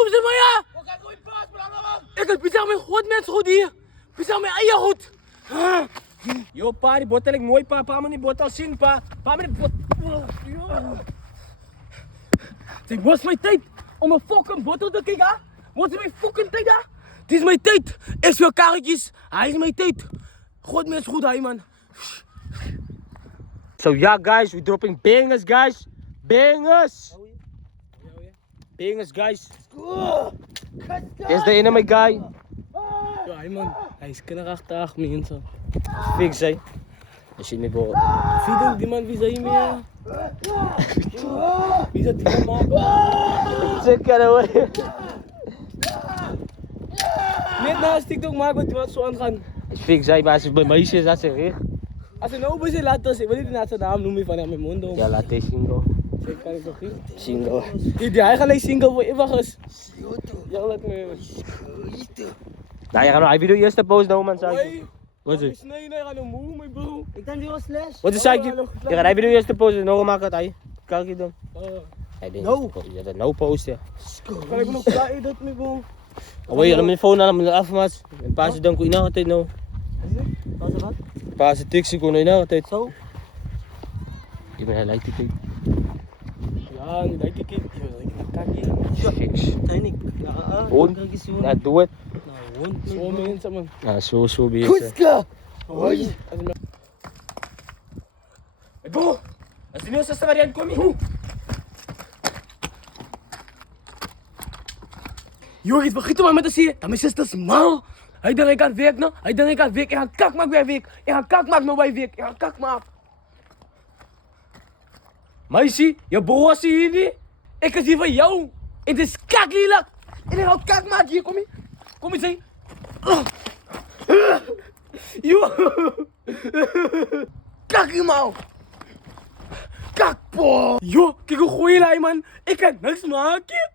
roep ze mij, ja? Ik heb pizza met goed mensen goed hier. Pizza met eigen goed. Yo, pa, die botel ik mooi, pa. Pa, me die botel zien, pa. Pa, me die botel... Zeg, wat is mijn tijd om een fucking bottle te kijken? Wat is mijn fucking tijd, hè? Het is mijn tijd. Ik speel karretjes. Hij is mijn tijd. God mensen goed, hij, man. So, yeah, guys, we dropping bangers, guys. Bangers. Bangers, guys. Is de ene, my guy. Ja, hij, man. Hij is kinderachtig, mensen. Fix, hè. Je ziet me, bro. Zie je die man, wie zijn meer? Wie is dat die man, man? Check it out. Net naast TikTok maken wat die man zo aan gaan. Fix, hè, maar als je bij meisjes dat zeg ik. Als hij nou bij zijn laat, ik wil niet naar zijn naam noemen van hem in mijn mond. Ja, laat deze zien, bro. Zeg, kan ik nog niet? Zien, bro. Hij gaat alleen single voor eeuwig. Ja, laat me even. Nou, je gaat nog een video eerst posten, nou, man, zeg ik. Hoi. Wat is het? Nee, ga nog moe, mijn bro. Ik denk die was slash. Wat is het? Je gaat een video eerst posten, nog maken het, hij. Kan ik je doen? Hij denkt, No. je gaat nou posten. Kan ik nog klaar dat mijn bro? Oh, je gaat mijn phone aan, mijn afmaat. Een paar ze dan kon je nou altijd nou. Wat is wat? Een paar ze tiksen kon je nou altijd. Zo? Ik ben hij lijkt die kijk. Ja, nu lijkt ik het. Kijk hier. Fix. Teinig. Ja, Gewoon. kijk eens zo. Ja, doe het. Nou, hond. Zo mensen, man. Ja, zo bezig. Kuska! Hoi! Bro, als die nieuwste variant komt hier. Jongens, begin maar met te zien. Dat mijn zuster is mal. Hij denkt ik aan het werk, nou. Hij denkt ik aan het werk. Ik ga kak maken bij werk. Ik ga kak maken bij werk. Ik ga kak maken. Meisje, je broer is hier niet. Ik is hier van jou. Het is kak lelijk. En ik ga kak maken hier. Kom hier. Kom eens heen. Yo. Kak hier, man. Kak, po. Yo, kijk hoe goeie hij, man. Ik kan niks maken.